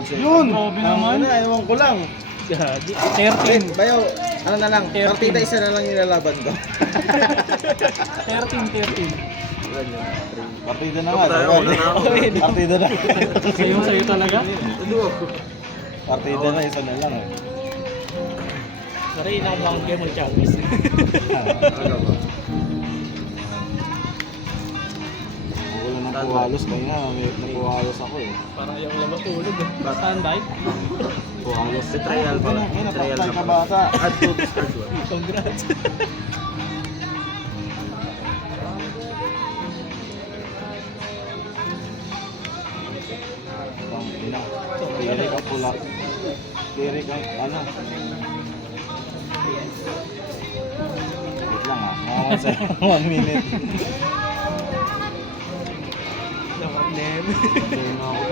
mag-set. Yun! Grabe naman. Ewan ko lang. 13. Bayo, ano na lang, partida isa na lang ilalaban ko. 13. Partida na nga. Tayo, wala na ako. Partida na. Sa'yo talaga? Partida na, isa na lang. Sorry, nakabang game mo, Chavez. Wala nang puwalos kaya nga, may napuwalos ako eh. Parang ayaw lang matulog eh. Standby? Puwalos. Betrayal pa lang. Betrayal Betrayal na ka pala. bata. Add to discard one. Congrats. Ang ina. Kiri ka pula. Kiri ka, ano? Wait lang ah. Makawan sa'yo. 1 minute. Nakaklem. Hindi na ako.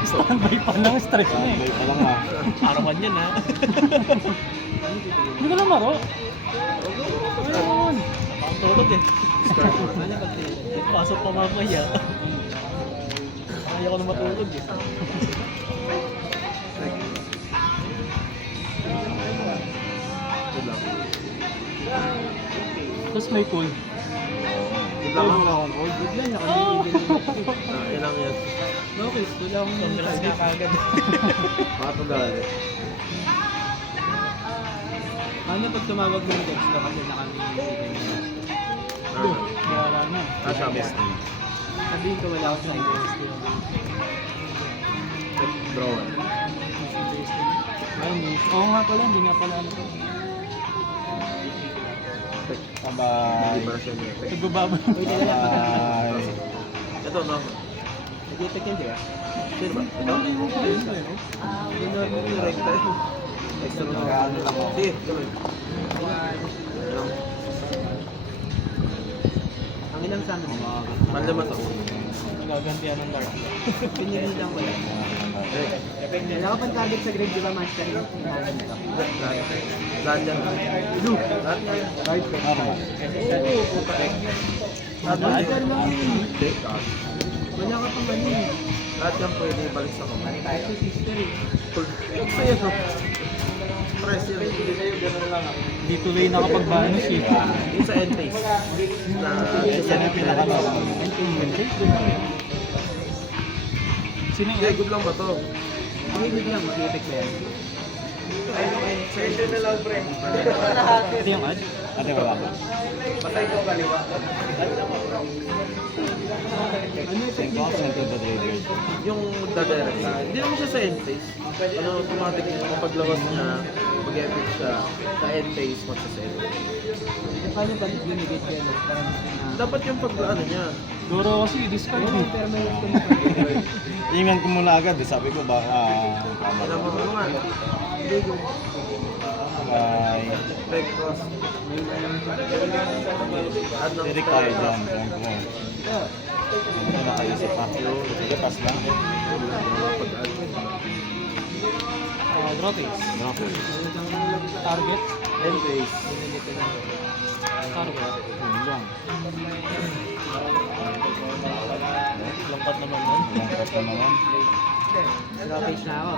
Standby pa lang, stress na eh. Standby pa lang ah. Arawan yan ha. Hindi ko lang maro. Ayun. Nakakatulog eh. Discard one. Pasok pa mamaya. Ayaw ko na matulog eh. Good luck. Tapos may cool. Good luck. Wala akong call. Bigla Ilang yan. Okay, wala akong congrats na kagad. Makapagalit. Ano pag tumawag ng text ka kasi na kami wala na. Kasha best. Sabihin ko wala ako sa interest yun. Draw one. Oo nga pala, hindi nga pala ano to. Bye. Hindi version niya. Nagbababa. Bye. Ito, no? Nag-detect yan, di ba? Sino ba? Ito? Direkta yun. Extra mo. Nag-ano lang ako. Sige, tuloy. Ang ilang sana mo? Manlaman ako. Gagantihan ng Lord. Pinili lang wala. Direct. Wala ka pang target sa grade, di ba, Master? Lahat yan. Blue. Lahat yan. Right, Ano? Lahat yan. Hindi. wala ka pang ganun. Lahat yan pwede balik sa kamay. Sa sister eh. Sa'yo to. Press yan. Di tuloy nakapag-banos eh. Yung sa end phase. Na yan yung pinaka-normal. Sino Hindi, yung good lang ba to? Ang ibig lang, mag-effect ba yan? Session na lang, pre. Ito yung ad? Ate wala ka. Patay ko kaliwa. Ano yung Send ko ako send to the graveyard. Yung dadirect na, hindi naman siya sa end phase. Ano, automatic kapag lawas niya, mag-epic siya, sa end phase, magsasend. Paano ba binigay ko yan? Dapat yung pag, ano niya, Duro kasi, discard eh. Pero may Ingan ko muna agad eh. Sabi ko baka tama alam mo na. naman. Hindi ko. Bye. Leg cross. Add ng Direct tayo dyan. Siyempre. Hindi ko nakaisip pa. Sige, pass lang. Grotis. Drop. Target. End phase. Target. Yun lang. Longkat naman nun. Ilang pass na naman. Grotis na ako.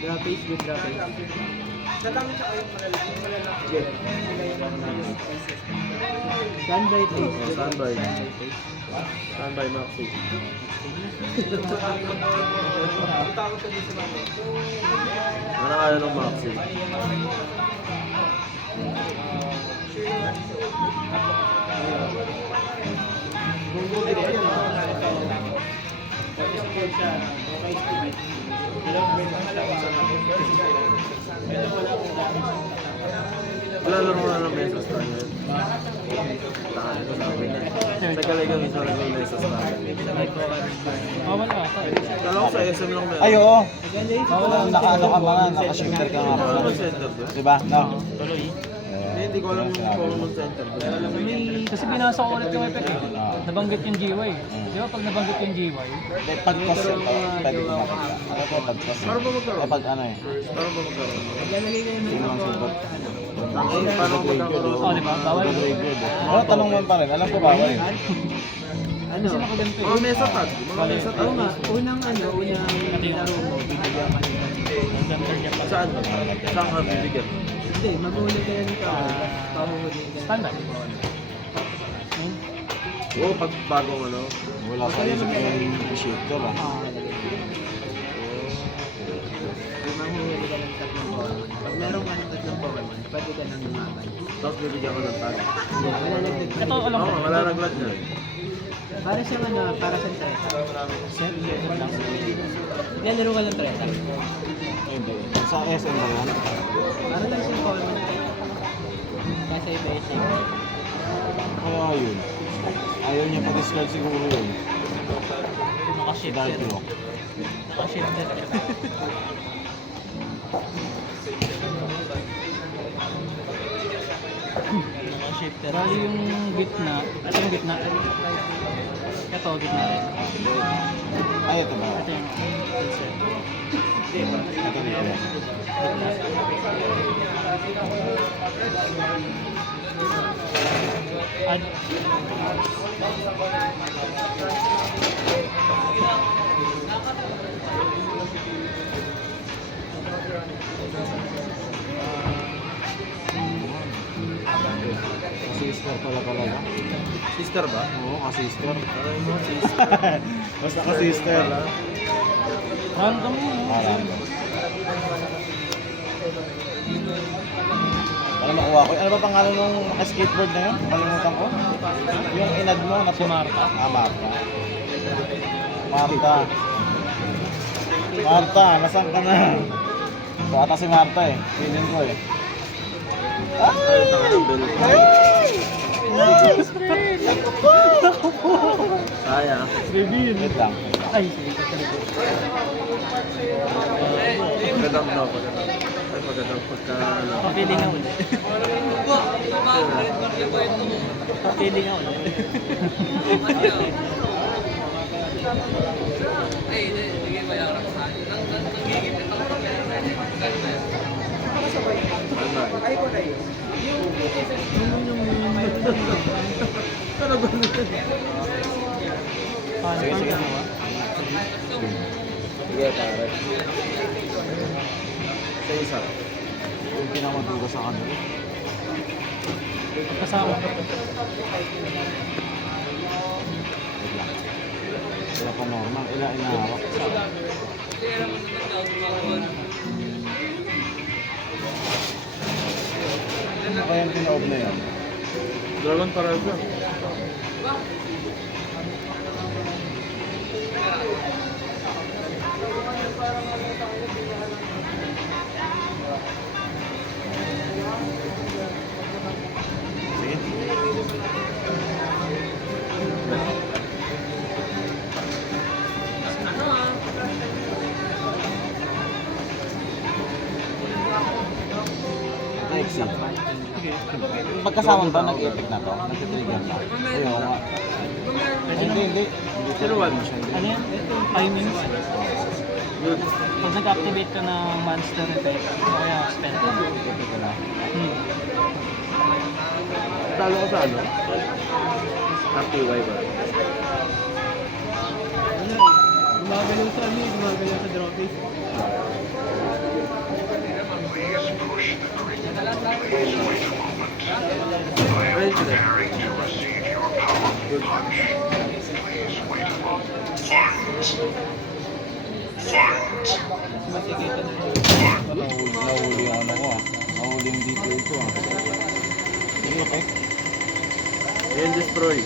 Grotis with grotis. Standby please. Standby. Standby Maxi. Ano kaya ng Maxi? Wala laro na ng mesa star yun. Tahan ko sabi na. Sa Galigang isa lang yung mesa star. Bawal ata. Kala ko sa SM lang meron. Ay, oo. Naka-ano ka mga, naka-shifter ka nga pala. Ano center doon? Diba? No? Tuloy. Hindi ko alam yung common center doon. Kasi binasa ko ulit yung effect eh. Nabanggit yung GY. Di ba pag nabanggit yung GY? Pag-toss yun. Pwede ko makita. Ito pag-toss. Para ba magkaroon? Pag ano eh. Para ba magkaroon? Naglalagay kayo Yun lang sugot. Tangin, paano ko magkakaroon? Oh, di ba? Bawal. Ano, tanong mo pa rin. Alam ko bawal. Ano? Kasi nakaganto eh. Mga mesa tag. Mga mesa tag. Oo nga, unang laro mo, bibigyan ka nila. Center niya pa. Saan? Saan ka bibigyan? Hindi, maghuli ka yan ito. Pahuhuli ka. Standard. Oo, pag bagong ano. Wala sa isip yung shifter ah. Kung mahuhuli ka ng tatlong Pokemon. Pag meron ka ng tatlong Pokemon, pwede ka nang lumaban. Tapos bibigyan ko ng tag. Hindi, malalagdag ka. Ito, alam Oo, ko. malalaglag na. Para siyang ano, para sa treta. Set lang. Nalaro ka ng treta. Hindi. Sa SM ba yan? Para lang siyang Pokemon. Kasi iba yung shape. Kaya yun. Ayaw niya pa-discard siguro yun. Naka-shifter. Dark Lock. Naka-shifter. Naka-shifter. Bali yung gitna. Ito yung gitna. Ito, gitna rin. Ay, ito ba? Ito yung headset. Ito dito. Add. Sister pala talaga. Sister ba? Oo, ka-sister. Ay mo, sister. Basta ka-sister. Random mo. Parang. Ano nakuha ko? Ano ba pangalan nung naka-skateboard na yun? Kalimutan ko. Yung inad mo na Si Marta. Marta. Marta. Marta, nasan ka na? Ito ata si Marta eh. Feeling ko eh. Ay, tangang bell. Sayang. Wait lang. Ay, sige. Pagkadang daw, pagkadang. Ay, pagkadang pagka... ano. Pili nga ulit. Pili nga ulit. Ay, ko na yun. Ano ba na? Paano Sige, sige. ginawa? Sige, pare. Sa isa. Yung pinamaduga sa kanila. Kasama. Wait lang. Wala pa normal. Inaharap. Ano ba yung pinaob na yan? Dragon Paraga. Sige. Exit. Pagkasama ba nag-epic na to? Nag-trigger na? Ayun nga. Ay, hindi. Pero what? Ano yan? Timings. Good. Pag nag-activate ka ng monster effect, kaya spell. Epic ka na. Talo ko sa ano? RTY ba? Gumagalaw sa ano, gumagalaw sa draw face. Range na. Good. Masigay ka na. Nahuli yung ano ko ah. Nahuli yung dito ito ah. Sige, okay. Yan, destroy.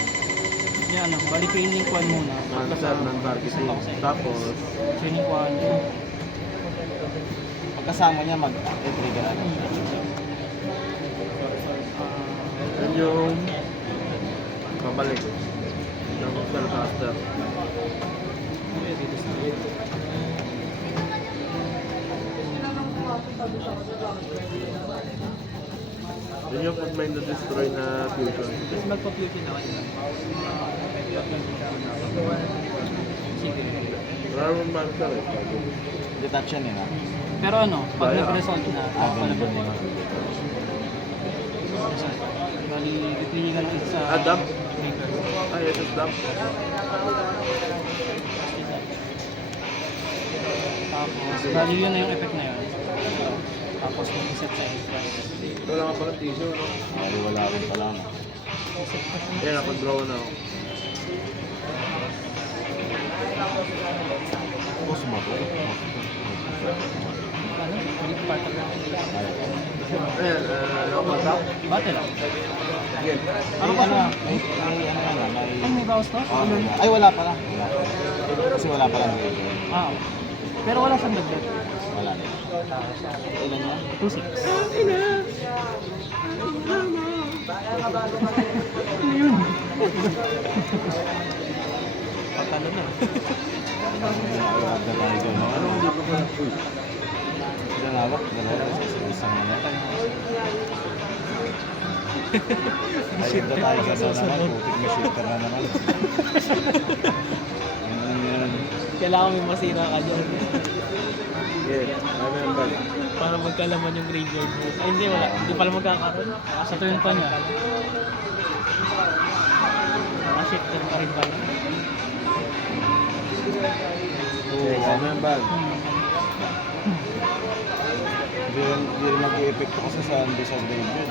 Yan, ano, bali training kwan muna. Answer ng targeting. Tapos, Training kwan. Pagkasama niya mag-trigger ano. yan yung babalik ng spellcaster. Yun yung pag may na-destroy na fusion. Tapos magpa-fusion ako yun. Sige. Wala naman master eh. Detach yan yun ah. Pero ano, pag Kaya. nag-result na, Ah, pala ganun ba? din. Bali, pipili ka ng isa sa... Dump? breaker. Ay, ito dump. Tapos, bali yun na yung effect na yun. Tapos, mag-set sa entrance. Wala ka palang tissue, no? Ay, wala rin pala. No? Yan, nakadraw na ako. Tapos sumato. Ano? Hindi pa part of that. Ayan, nakamata. Battle. Again. Ano pa na? May May bawas to? Ay, wala pala. Wala. Kasi wala pala. Ah, pero wala siyang dagdag. Wala rin. Ilan yan? 2-6. Patalo na. Wala na tayo dyan. no? Ano hindi ko pa? Uy. Ilan hawak? Dalawa. Isang ano. Ay, ito tayo gano'n naman. Putik na shifter na naman. Yan. Kailangan may masira ka dyan. Yeah, remember. Para magkalaman yung graveyard mo. Ay, hindi, wala. Hindi pala magkakaroon. Sa turn pa niya. Shifter pa rin pala. Yeah, remember. Hindi rin mag-i-epekto kasi sa hindi sa graveyard.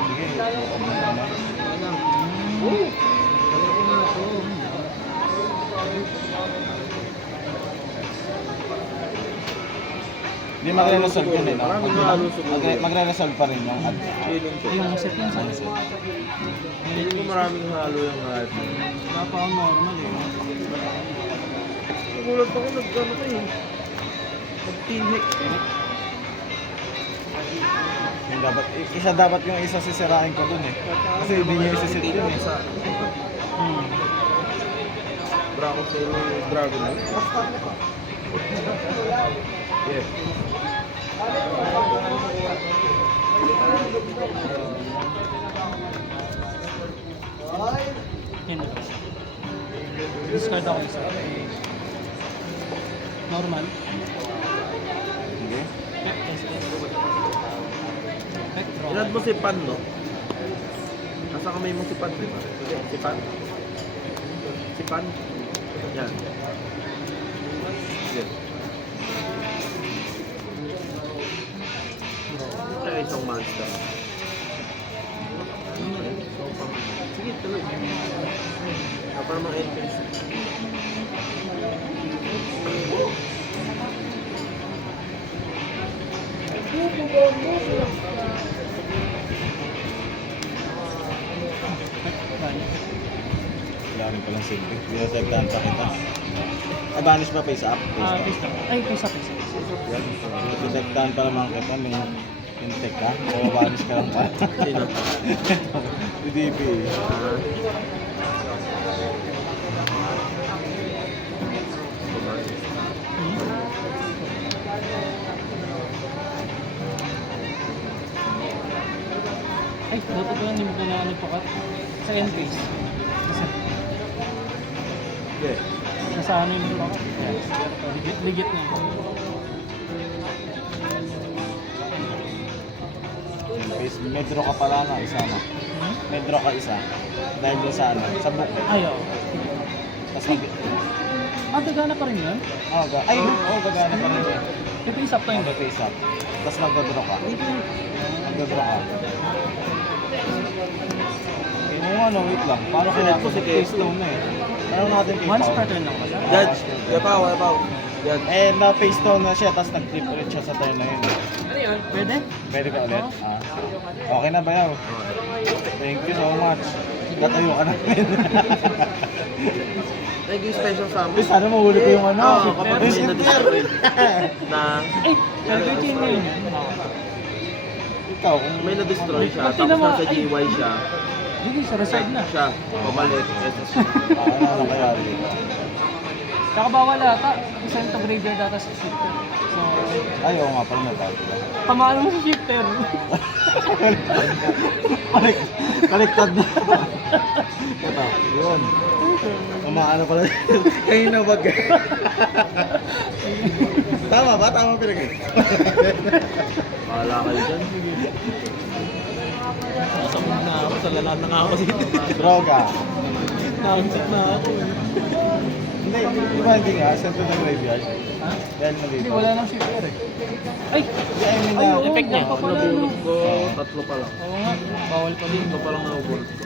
Sige, huwag mo na. Hindi magre-resolve yun eh, no? Maraming malusog. Magre-resolve pa rin yung ad. Feeling ko. Yung set yun sa Sunset. Feeling ko maraming halo yung hype. wala pa ang normal eh. Nagulat ako, nagkano ko eh. Nag-teamhack. Yung dapat, isa dapat yung isa sisirain ko dun eh. Kasi hindi niya isisit yun eh. Hmm. Bravo sa Dragon Ball. Yeah. Yun. Discard ako isa. Normal. Hindi? Spectrum. Inad mo si Pan, no? Nasa kamay mo si Pan, di ba? Si Pan? Si Pan? Yan. Yan. Kaya isang monster. Sige, tuloy. Para mga entrance. Wala rin palang silbi. Dinetectahan pa kita. Banish ba face up? Ah, Face up. ay, isa. Yan. Dinetectahan pa naman kita. Yung tech ka. O banish ka lang pa. Sino? DDP. Ay, dapat ko lang hindi mo na ano pa ka. Sa end phase. Yeah. Nasa ano yung pa ka. Ligit na yun. Face, may draw ka pala na isa na. May draw ka isa. Dahil doon sa ano, sa book. Ay, oo. Tapos mag... Gagana pa rin yun? Ay, gagana pa rin yun. Pipiis up pa yun. Mag-face up. Tapos magdadraw ka. Magdadraw ka. Yung ano, wait lang. Paano kaya Sinat ko si face Keiko. down na eh. Paano natin face Once down? per turn lang ba siya? Judge, yapaw. Yan. Eh, na-face down na siya, tapos nag-flip ulit siya sa turn na yun. Pwede? Pwede ka ulit? Ah. Okay na ba yaw? Thank you so much. Gatayo ka namin. Thank you, special sample. Uy, sana mahuli ko yung ano. Oo, kapag may Yung na-destroy na Ay, nag-chain na yun. Ikaw, kung may na-destroy siya, Pati tapos naman- nasa GY siya, Hindi, sa reserve na. siya, pabalik. ano kaya rin? Saka bawal ata. Isang to graveyard data sa shifter. So, Ay, oo nga pala natato. tamaan mo sa shifter. Kaliktad na. Ito, yun. Umaano pala. Kanina wag. Tama ba? Tama pinag- Bahala kayo dyan. Nasa sa lalaan na nga ako dito. Droga. Nakakasip na ako eh. Hindi, di ba hindi nga? Send to the graveyard. Ha? Dahil Hindi, maliban. wala nang shifter eh. Ay! Hindi, I mean Ay, na. oo. Effect niya. Ako nabulot ko, 3 pa lang. Oo nga, bawal pa din. 3 pa lang nabulot ko.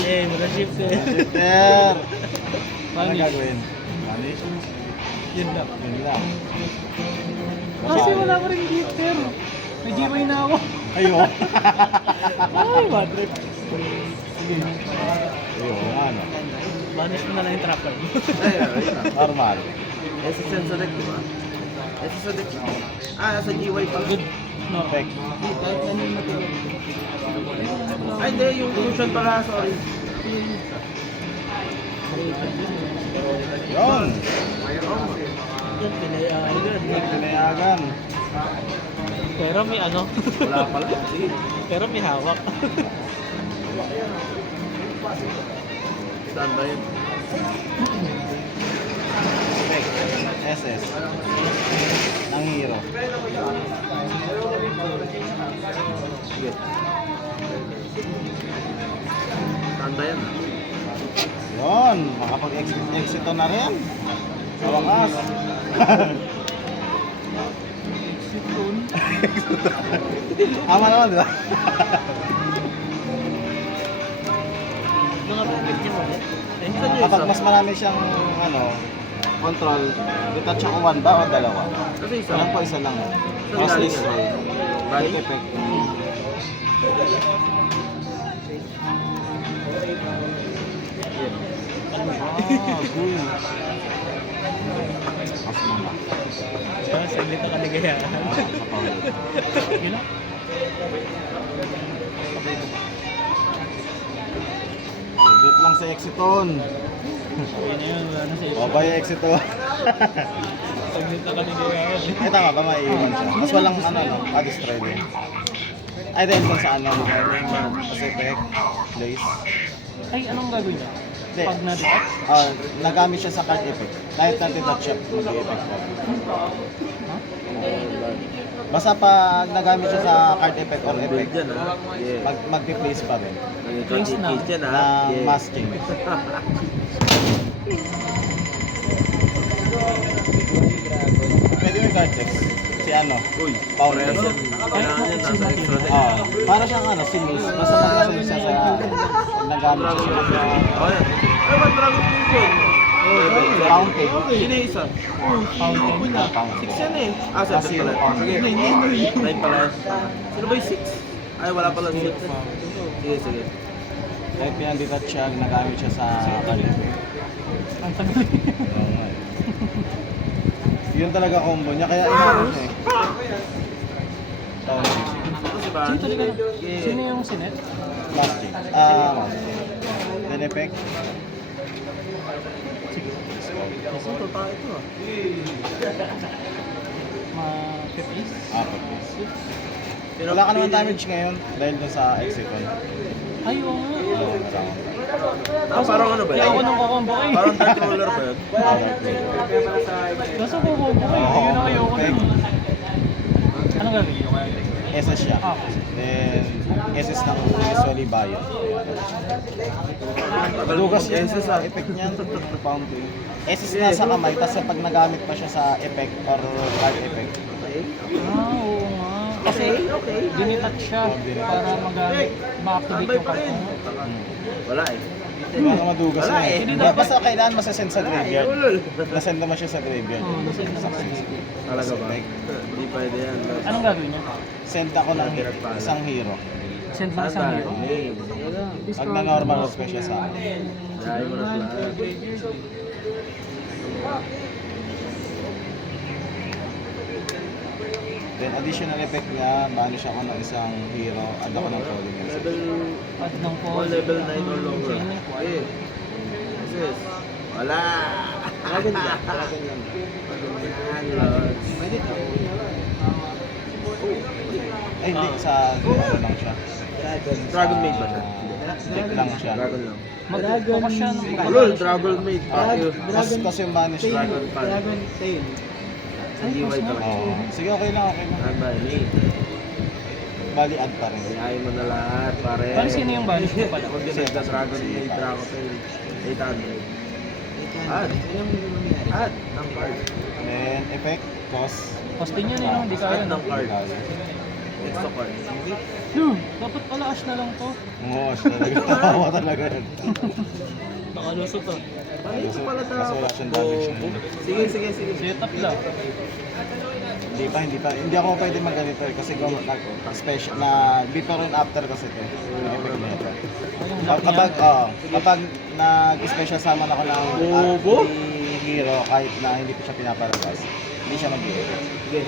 Eh, wala shifter. Shifter! Ano Vanish. gagawin? Vanish? Yun lang. Yun lang. Kasi wala pa rin shifter. May GMA na ako. Ayun. Ay, bad trip. Ayun, ano. Vanish mo na lang yung trapper. Ayun lang. Normal. SSN sa deck, di ba? SS sa deck. Sa GY pa. Good. No. Effect. Kahit ano yung matulog. Ay, hindi. Yung fusion pala, sorry. Yun. Yan, pinayaan. Pinayagan. Pero may ano. Wala pala. Sige. Pero may hawak. Saan ba yun? Effect. SS. Ng hero. Sige. Saan ba yan? Yun. Makapag-exit na rin. Sa wakas. Tama naman, di ba? Mga pipit niya mo. Kapag mas marami siyang control, detach ako 1 ba o 2? Kasi isa. Alam ko isa lang. Saan Cross galing list yan? roll. Galing? Effect. Ah, cool. Mas muna. Saglit na kaligayahan. Sa power. Yun lang. Saglit lang sa Exiton. Yun na yun, wala na sa O ba yung Exiton? Saglit na kaligayahan. Ay tama ba, maiiwan siya. Mas walang destroy din. Ay dahil dun sa ano, sa effect, place. Ay, anong gagawin niya? Hindi. Pag na-detach? Nagamit siya sa card effect. Kahit natin touch siya, mag-effect pa. Basta pag nagamit siya sa card effect or Build effect, yan, ha? Yeah. mag-place pa rin. Place na. Nag-case yan, ha? Na Yeah. masking. Pwede may card text. Si ano? Uy, Power parehas Ranger. yan. Kailangan yan, nasa extra deck. Para siyang si Miss. Basta mag-resolve siya sa pag nagamit siya sa Oh, yan. Ay, ba't Dragon Queen yun? fountain. Sino yung isa? Fountain. 6 yan eh. 7 pala. Sige. 9 pala yan. Sino ba yung 6? Ay, wala pala 6. Sige, sige. Kahit pinang-detach siya, nagamit siya sa card effect. Ang tagal. Yun talaga combo niya, kaya inaano siya eh. Ito si Van. Sino talaga? Yeah. Sino yung sinet? Masking. Then effect. Kasi ito tayo ito ah. Ma-50s? Pag-place. Wala ka naman damage ngayon dahil dun sa Exiton. Ay, oo nga. Parang ano ba Kaya yun? ako nung kukombo kayo. Parang Dark Roller ba yun? Kaso kukombo kayo. Hindi yun ang ayoko nun. Anong gagawin nyo kaya? SS siya. Then, SS ng usually bayo. Lugas yun SS sa effect niyan. Fountain. SS na sa kamay, tapos pag nagamit pa siya sa effect or card effect. Oo nga. Kasi dinitouch siya para magamit, ma-activate Tambay yung pa rin. card. Wala eh. Baka madugas Wala na eh. Hindi, basta kailangan masasend sa graveyard. Ulol. Nasend naman siya sa graveyard. Oo, nasend naman sa Talaga ba? Hindi pwede yan. Anong gagawin niya? Send ako ng isang hero. Send lang isang hero? Pag na normal spell siya sa akin. Dahil mo na lahat. Then additional effect niya, banish ako ng isang hero, add ako ng falling message. Level At nung po, level 9 or lower. Okay. Sis. Wala. Dragon lang. Dragon lang. Yan, Lods. Pwede to. Ay hindi, sa ano lang siya. Dragon Maid ba siya? Deck lang siya. Dragon lang. mag-focus siya ng Ulol, Dragon Maid. Kasi yung banish Tail. Dragon Pan. Dragon Tail. Hindi white talaga. Oo. Sige, okay lang, okay lang. Dragon Maid. bali add pa rin. Ayaw mo na lahat, pare. Paano sino yung banish mo pala? Huwag yun, the Dragon Blade Dracotail. 800. Add. Add ng card. Then, effect, cost. Cost din yun eh, no? Hindi kaya, Add no? ng card. Extra card. Dapat pala ash na lang to. Oo, talaga. Tawa talaga yan. Nakalusot to. Ay, ito pala Kaso wala dapat. siyang damage na yun. Sige. Setup lang. Hindi pa. Hindi ako pwede magganito eh. Kasi kung special na before and after kasi ito. Yung effect na ito. Yung lock Kapag, niya. kapag nag-special summon ako ng Bobo? hero kahit na hindi ko siya pinapalabas, hindi siya mag-effect. Sige.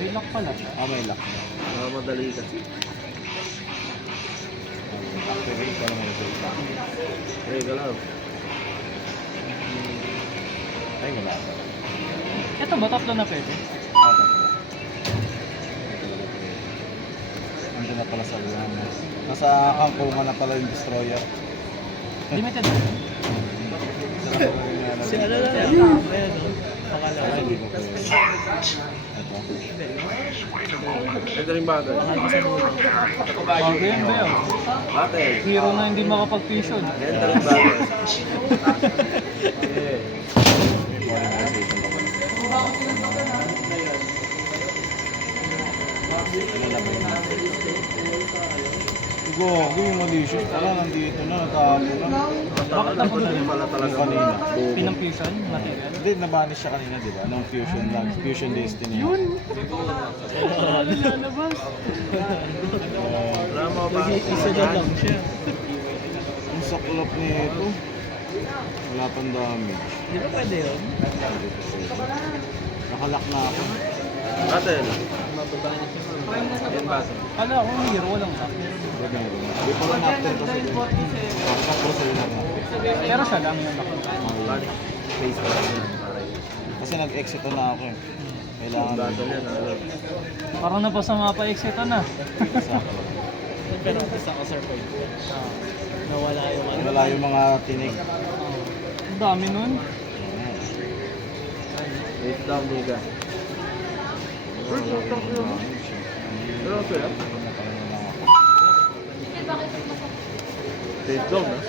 May lock pala. May lock. Madali kasi. Activate ko naman ito. Ay, galaw. Ay, wala. Ito ba? Tatlo na pwede? Nandun na pala sa ulan. Nasa kangkungan na pala yung destroyer. Limited ba? Si ano lang. Ay, hindi ko pwede. Ito. Ito rin bagay. Bago yan ba yun? Battle. Hero na hindi makapag-fusion. Ito rin bagay. Okay. May polarization pa pala. Ano na ba yun? Gogo, yung malicious pala nandito na, natapo na. Bakit ako Hindi pala talaga. Yung kanina. Pinang fusion? Material? Hindi, nabanish siya kanina, di ba? Nung fusion lang, fusion destiny. Nilalabas. Wala mo ba? Isa na lang siya. Ang saklap nito. Wala pang damage. Di ba pwede yun? Nakalock na ako. Battle. Mababa na siya. Yan battle. Kala ko hero, walang lock. Pwede na rin. Before and after kasi. Tapos sa'yo lang natin. Pero siya lang yung lock. Card. Face card yan. Pare. Kasi nag-exit na ako eh. Kailangan Battle yan. Alam. Parang napasama pa exit na. Sakto. Pero isa ka survive. Nawala yung Wala yung mga tinig. Ang dami nun. Wait down, nigga. Pero okay ah. Wait down ah.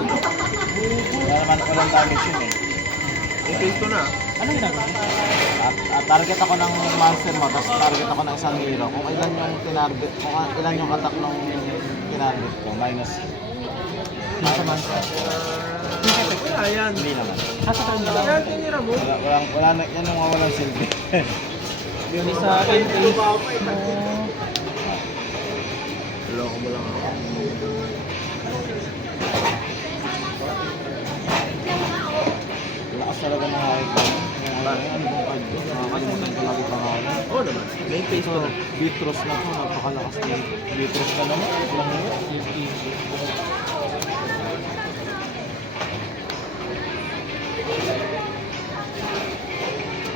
Wala naman ko lang damage yun eh. I-face ko na. Ano ginagawa? At target ako ng monster mo, tapos target ako ng isang hero. Kung ilan yung tinarget, kung ilan yung attack ng tinarget ko, minus. Nasa monster. Wala yan. Hindi naman. Nasa turn na lang. Yan, tinira mo. Wala na, yan yung mga walang silbi. Yung sa NA. Loko mo lang ako. Lakas talaga ng hype. Ano bang card ko? Nakakalimutan ko lagi pangalan. Oo naman. Main face ko Ito, na. Beatros na to, napakalakas na Beatros ka naman. Walang hero.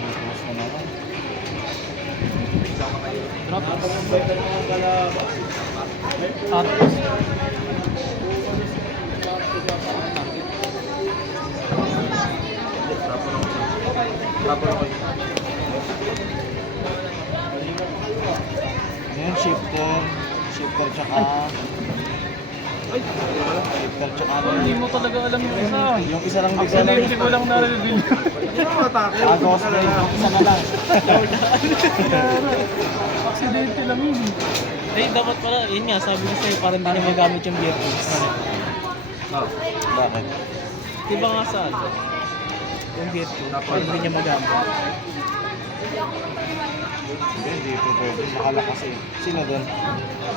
Beatros na naman. Drop. Tapos. Tapos ako yun. Ayan, shifter. Shifter tsaka... Ay! Shifter tsaka ano Hindi yun. mo talaga alam yung isa. Yung isa lang bigla na Aksidente ko lang na-reveal. Hindi mo atake. Agos na yung isa na lang. Aksidente lang yun. Eh, dapat pala, yun nga, sabi ko sa'yo, parang hindi niya magamit yung BFX. Oh. Bakit? Diba nga sa ano? Yung BFX, parang hindi niya magamit. Hindi po pwede. Nakalakas eh. Sino doon?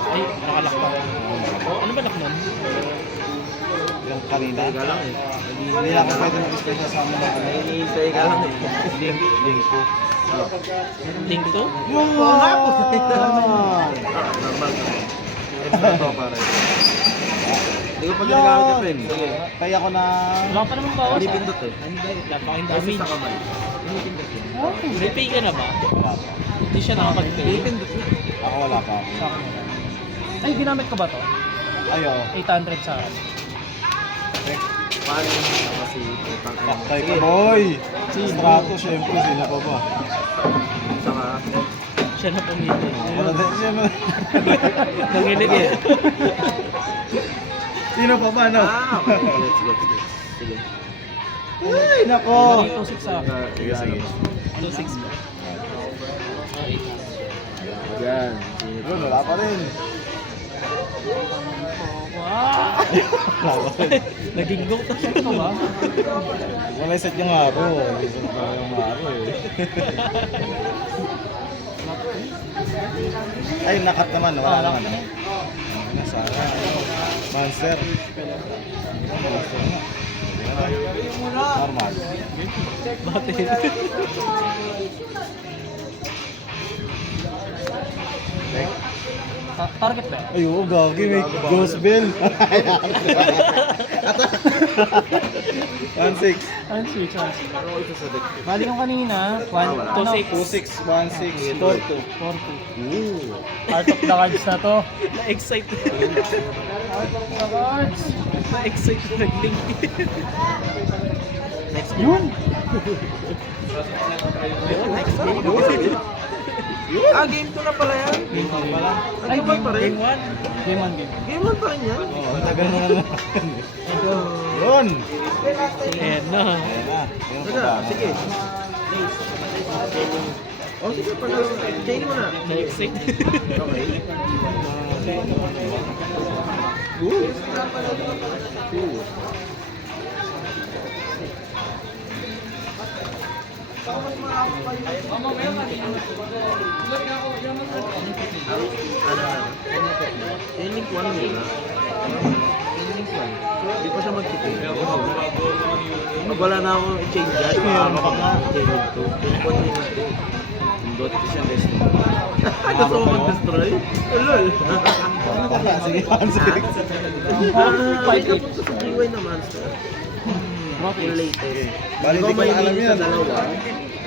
Ay, nakalak pa. Oh, ano ba lock nun? Yung kanina. Hintay ka lang eh. Hindi na ako pwede mag-special sa amin ng ano. Hinihintay ka lang eh. Link. Link ko. Link to? Yung Normal. Extra to pare. Hindi ko pa ginagamit yung pen. Sige. Kaya ko na... Wala pa naman bawas Hindi ah. pindot eh. Napakain Kasi damage. sa kamay. May pay ka na ba? Wala pa. Hindi siya nakapag-pay. Hindi pindot na. Ako wala pa. Sa akin. Ay, ginamit ko ba to? Ayo. 800 sa akin. Paano yung kasi pang ano? Taktay ka boy! Strato syempre, sino pa ba? Saka, Siya na pumili. Wala din siya no? Nanginig eh. Sino pa ba no? okay. Gets. Sige. Ay nako! 326 sa akin. Sige, sige. 2.6 ba? Yan. Yun, wala pa rin. Wow! Wala pa rin. Naging go to siya ko ba? Wala set yung aro. Hindi set pa yung aro eh. Ay, nakat naman. Wala naman. Sana. Monster. Monster nga. Normal. Bakit? Target ba? Ay, oo, gagi. May ghost bell. 1-6. Ang switch, ang switch. Ano ko ito sa deck? Bali yung kanina, 2-6. 1-6. 4-2. 4-2. Part of the cards na to. Na-excite. Part of the cards. Na-excite na nag-link. Yun! Game 2 na pala yan. Game pa pala. Ay, Ano ba pa rin? Game 1. Game 1, game. Game 1 pa rin yan. Oo, tagal mo na lang. Yun! Ayan na. Ayan na. Yun pa Sige, ba? sige. Oh, sige, pangalawa. Chain mo na. Na-excite. Okay. Good. Good. Link 1 muna. Link 1. Hindi pa siya mag-kitty. Wala na akong i-change dyan. Makama ko na. Chain link 2. Link 1, link 2. Pindot ko siyang destroy. Gusto mo mag-destroy? Lol. Sige, 1-6. May kapunta sa GY na monster. Yung latest. Bali, Ikaw di ko may na alam link yan. sa dalawa.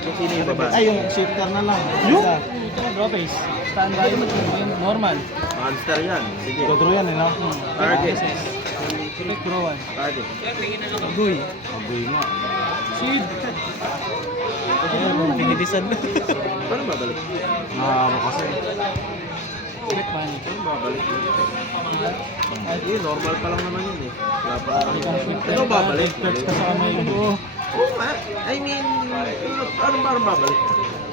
Kung sino yung baba. Ay, yung shifter na lang. Yung? Isa. Draw face. Standby. Normal. Monster yan. Sige. Dodro yan eh, no? Target. Select draw 1. Target. Guy. Mabuhay nga. Seed. Ayan, pinilisan na. Paano babalik? Nakakaro kasi. Select money. Paano babalik? Hindi, normal pa lang naman yun eh. Wala pa lang. Ikaw shifter. Ito babalik. Flex ka sa kamay mo. Oo nga. I mean, parang babalik?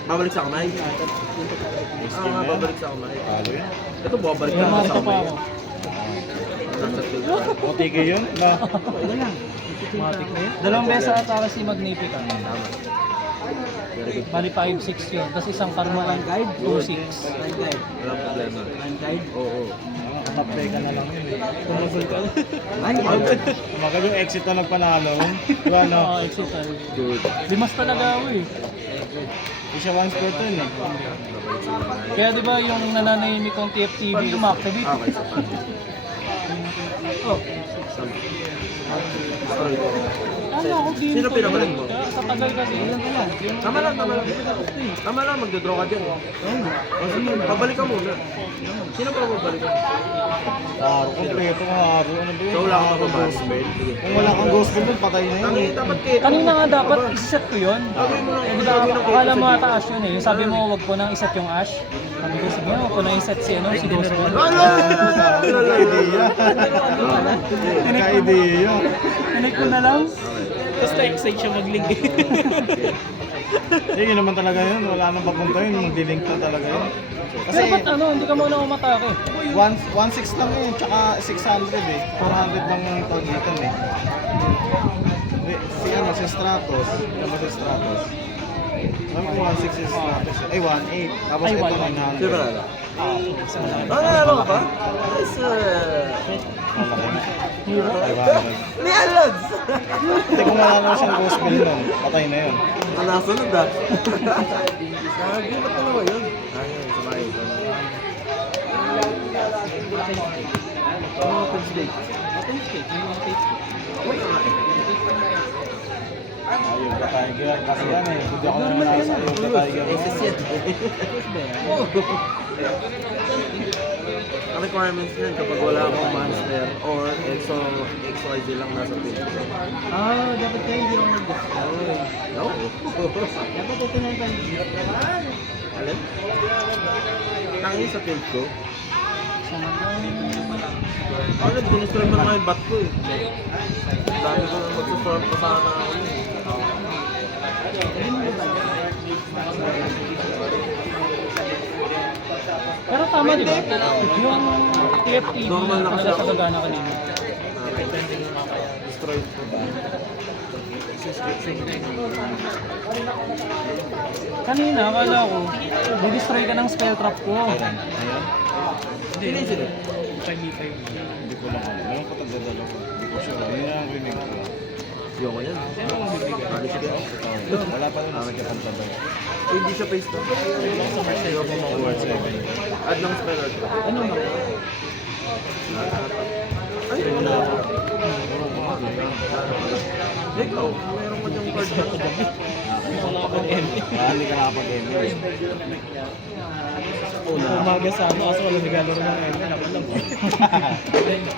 Babalik sa kamay? Babalik sa kamay. Talo yun. Ito babalik Yung na marito sa pa kamay. ako. Nasa tilt. OTK yun? Ba? Matic na yun. Dalawang beses atara si Magnifica. Tama. Very good. Bali 5-6 yun. Tapos isang karma lang guide, 2-6. Walang problema. Oo. Nakapay ka na lang yun eh. Tumagol ka. Tumagal yung exit na nagpanalo. Diba no? Oo, exital. Good. Limas talaga ako eh. Hindi siya once per turn eh. Kaya di ba yung nananahimik kong TFTV, umaktivate. Okay, sa pa. Oh, Sama. Destroy ko. ano ako game Sino to pinabalik yun? mo? Sa tagal kasi. Ilan ka lang? Tama lang. Tama lang, magdodraw ka dyan. Pabalik ka muna. Sino pa babalik ka? Aro, kompleto ng aro. Ano ba yun? So, wala kang Aro, mababas. ghost bell. Kung wala kang ghost bell dun, patay na yun Tangi, eh. dapat kayo. Kanina nga dapat iset ko yun. Gagawin mo lang. Eh, di ba, akala mo ata ash yun eh. Yung sabi mo, wag ko nang iset yung ash. Sabi ko, sige, wag ko nang iset si ano, si Ghost Ball. Idea. Ka-idea. Connect ko na lang. Tapos na-excite siya mag-link. Hindi naman talaga yun. Wala nang papunta yun. Mag-link na talaga yun. Kasi Pero ba't ano, hindi ka muna umatake? 1.6 lang yun. Tsaka 600 eh. 400 lang yung pagitan eh. Si ano, si Stratos. Ano ba si Stratos? Alam ko 1.6 si Stratos. Ay, 1.8. Tapos Ay, ito 1.8. 900. Sino ba? Sa mga Ano ka ba? Nice. Malaki na. Hero? 500. Ni Alods! Hindi kung wala na siyang ghost bell nun, patay na yun. Ang nasunod ah. Gagi, ba't dalawa yun? Ayun, sabay. Ano open state? Open state, yung mga tape. Wala nga eh. Ayuga Tiger. Kasi yan eh. Hindi ako nangyari sa Ayuga Tiger. SS yan. Ang requirements niyan kapag wala akong monster or XYZ lang nasa page. Ah, dapat kayo hindi ako nag-destroy. No? Dapat ito na yung time. Alin? Tangin sa page ko. Sana ba? Ako nag-destroy mo na yung bat ko eh. Dami ko na mag-storm pa sana ako eh. Pero tama di ba? Yung TFT Normal na kasi ako. nagkakagana kanina. Destroy ko ba? Kanina, akala ko, di-destroy ka ng spell trap ko. Hindi sila. Hindi ko lang alam. Meron ko tagdadalo ko. Hindi ko sure. Yun ang rinig ko. Ayoko yan. Bakit sige ako? Wala pa rin nakikipagtabay. Hindi siya face to. Ayoko makuha. Add ng spell art. Ano na? Ay, wala ako. Ikaw, meron ka diyang card na. Hindi ka nakapag-ML. Umaga sa ano, kaso wala naglalaro ng ML. Ako lang.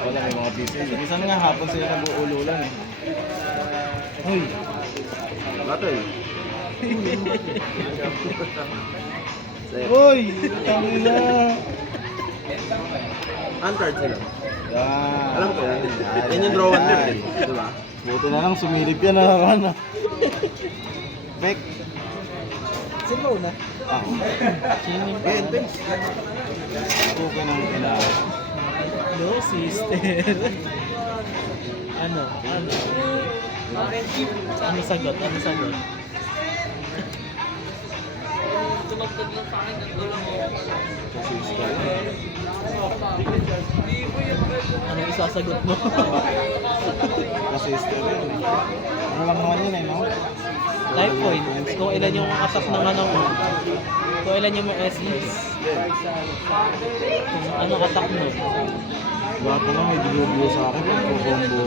Wala, may mga busy. Minsan nga hapon sila nag-uululan eh. Uy, Battle. Uy! Tangina! Uncard sila. Yan. Alam ko yan. Yan yung draw one left eh. Diba? Buti na lang sumilip yan na. Pek. Sino ba una? Ako. chining Eh, thanks. Tukoy ng ina. No, sister. Ano? Ano sagot? Ano isasagot mo? Kasi yun. Ano lang naman yun eh, no? Life points. Kung ilan yung attack ng ano mo. Kung ilan yung mga SS. Kung ano attack mo. Bago na may dilubyo sa akin. Combo.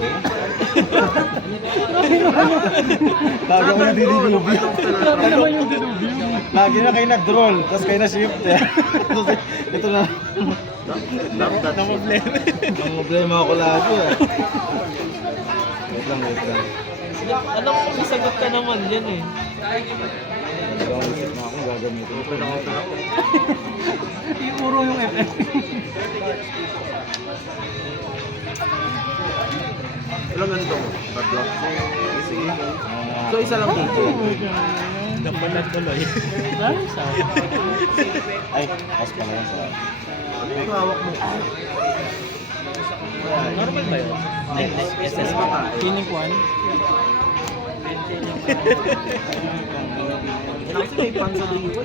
Lagi ako nagdidilubyo. Ano naman yung dilubyo? Lagi na kayo nag-droll, tapos kayo na-shift eh. Ito na. Na problema. Ang problema ako lagi eh. Wait lang. Ano kung isagot ka naman yan eh. Gagamitin na ako, gagamitin ko. Iuro yung FF. Ilang ganito mo? Tatlo. Sige. Ah, So, isa lang dito. Napalag tuloy. Dahil sa ay, pas pala yan sa... Ano yung hawak mo? normal ba yun? Ay, SS pa ka. Feeling ko ano? Kasi may pansa dito.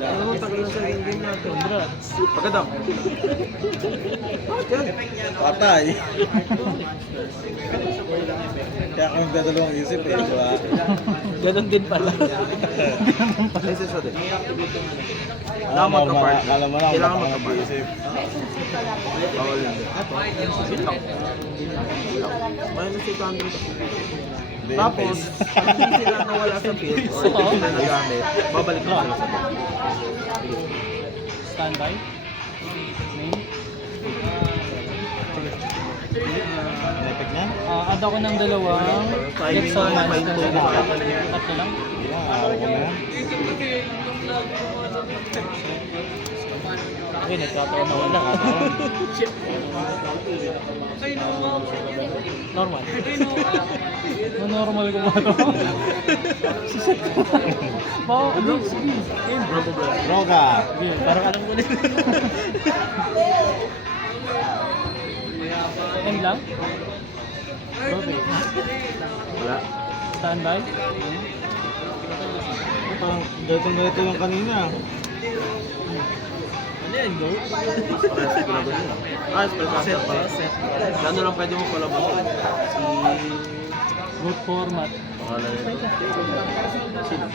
Ano mo tagal na sa game natin? Congrats. Pagkadam. Bakit yan? Patay! Kaya kami dadalawang isip eh, di ba? Ganon din pala. Kasi sa din. Alam mo magka-part. alam mo na, Kailangan kung magka-part. mag-isip. Bawal yan. Minus 800. Tapos, pag hindi sila nawala sa field or hindi sila nagamit, babalik na sila sa field. Standby. Main. Nepek niya? Add ako ng dalawang Timing Nexo na, Monster. fine-tune na. Tatlo lang. Yeah, araw ko na yan. Okay, nagkataon na wala. Normal. Normal ko ba ito? Siset ko. Bakit? Sige. Droga! Sige, parang alam ko din. Second lang? Okay. Wala. Standby? Parang ganito yung kanina. Ano yan, go? Rest ko na ba yun? Spellcaster pala. Ano lang pwede mo palabas? Root format. Pangalan nito. Sino?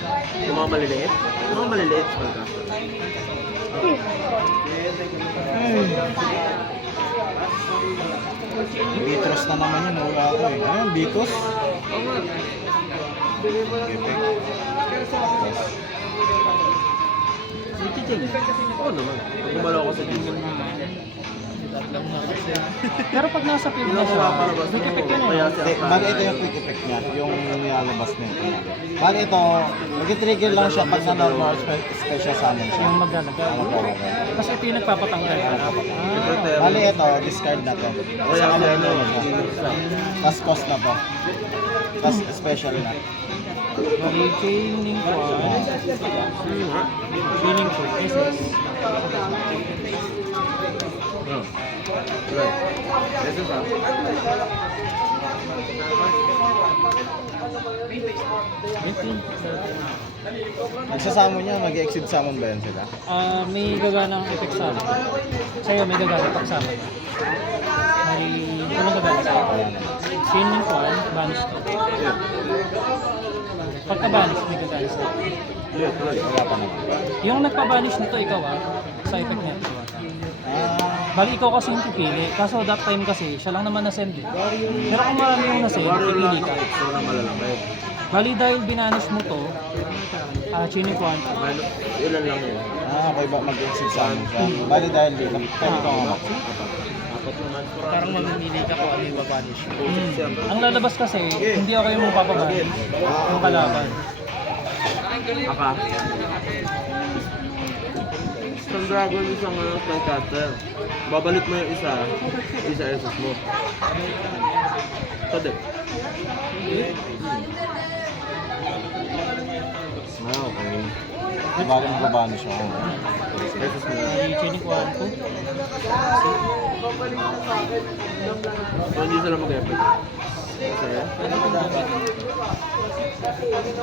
Yung mga maliliit? Yung mga maliliit, spellcaster. Bitros na naman yun, wala ako eh. Ayun, Bitos. Oo nga. Gipek. Oo naman. Pag gumalaw ako sa gym. Lang na kasi. Pero pag nasa field na siya, may effect yun Kaya eh. siya. Bali ito yung quick effect niya, yung nilalabas niya. Bali ito, mag-trigger lang siya pag na-normal special summon siya. Yung maglalagay. Ano po, okay. Kasi ito yung nagpapatanggal. Bali ito, discard na to. Kasi Kaya ano siya, yun siya. Tas cost na to. Tas special na. Bali, chaining ko. Chaining ko. SS. Right. This is Nagsasamo niya, mag-exceed summon ba yan sila? May gaganang effect sa akin. Sa'yo may gaganang effect sa akin. May anong gagana sa'yo? Chaining ko, banish to. Pagka-banish, may gagana sa'yo. Yeah, right. Wala pa naman. Yung nagpa-banish nito, ikaw sa effect nito. Bali ikaw kasi yung pipili. Kaso that time kasi, siya lang naman na-send eh. Pero kung marami yung na-send, Warrior lang pipili ka. extra na malalaki. Bali dahil binanish mo to, chaining ko, Ilan lang yun? Okay ba mag-exceed summon siya? Bali dahil dito, pwede ko nga. Apat naman. Parang mamimili ka kung ano yung babanish mo. ang lalabas kasi, hindi ako yung magpapabanish. Yung kalaban. Aka. Isang dragon, isang spellcaster. Babalik mo yung isa SS mo. Sa deck. Okay. Di ba rin magbabano siya? SS mo. Bali chaining ko to. So, hindi sila mag-effect. Kasi,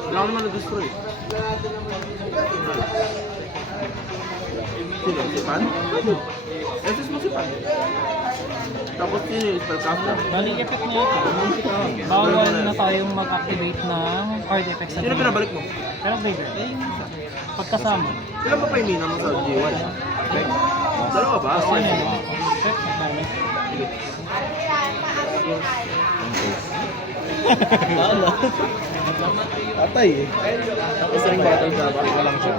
wala ko naman na-destroy. Sino? Si Pan? SS mo si Pan. Tapos sino yung spellcaster? Bali effect niya ito. Bawal na tayong mag-activate ng card effects sa Sino graveyard. pinabalik mo? Pero graveyard. Pagkasama. Ilan pa pa yung mina mo sa G1? Dalawa ba? Tapos yun Okay. eh. Effect, nag-banish. Atay eh. Tapos ring battle ka ba? Ika lang siya.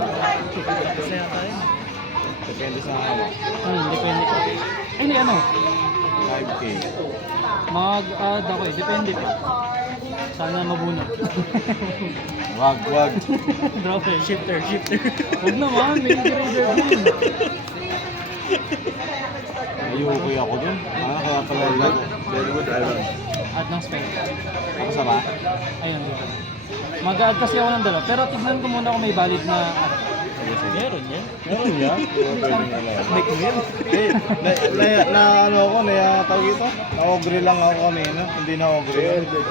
Kasi yata yun. Depende sa hawak. Depende pa. Ay, hindi ano. 5K. Mag-add ako eh. Depende pa. Sana mabunod. Wag. Drop eh. Shifter. Huwag naman. May grader din. Ayukoy ako dun. Kaya pala yun. Very good, Iron. Add ng spell. Ako sa ba? Ayun. Dito. Mag-add kasi ako ng dalawa. Pero tignan ko muna kung may valid na add. Meron yan. Meron niya? Pwede nga lang. Make mo yan. Ano ako, tawag ito? Na-ogre lang ako kanina. Hindi na-ogre.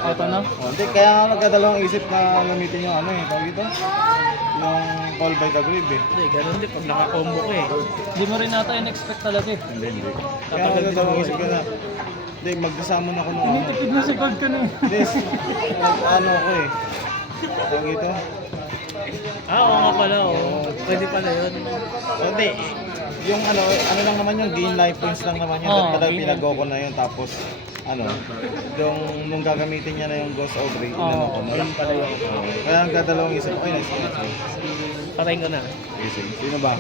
Auto na. Hindi, kaya nga nagkadalawang isip na gamitin yung tawag ito? Yung Call by the Grave eh. Hindi, ganun din. Pag naka-combo ka eh. Hindi mo rin nata in-expect talaga eh. Hindi. Kaya nagkadalawang isip ka na. Hindi, magkasamon ako nung Tinitipid na si God ka na eh. Hindi, ano ako eh. Tawag ito? Oo nga pala. Pwede pala yun. Hindi. Yung ano lang naman yung gain life points lang naman yun. Oo, Pala gain pinago ko na yun tapos yung nung gagamitin niya na yung Ghost Ogre, inano ko na. Ayun pala yun. Kaya ang dadalawang isip, okay, nice. Patayin ko na. Sige. Sino ba?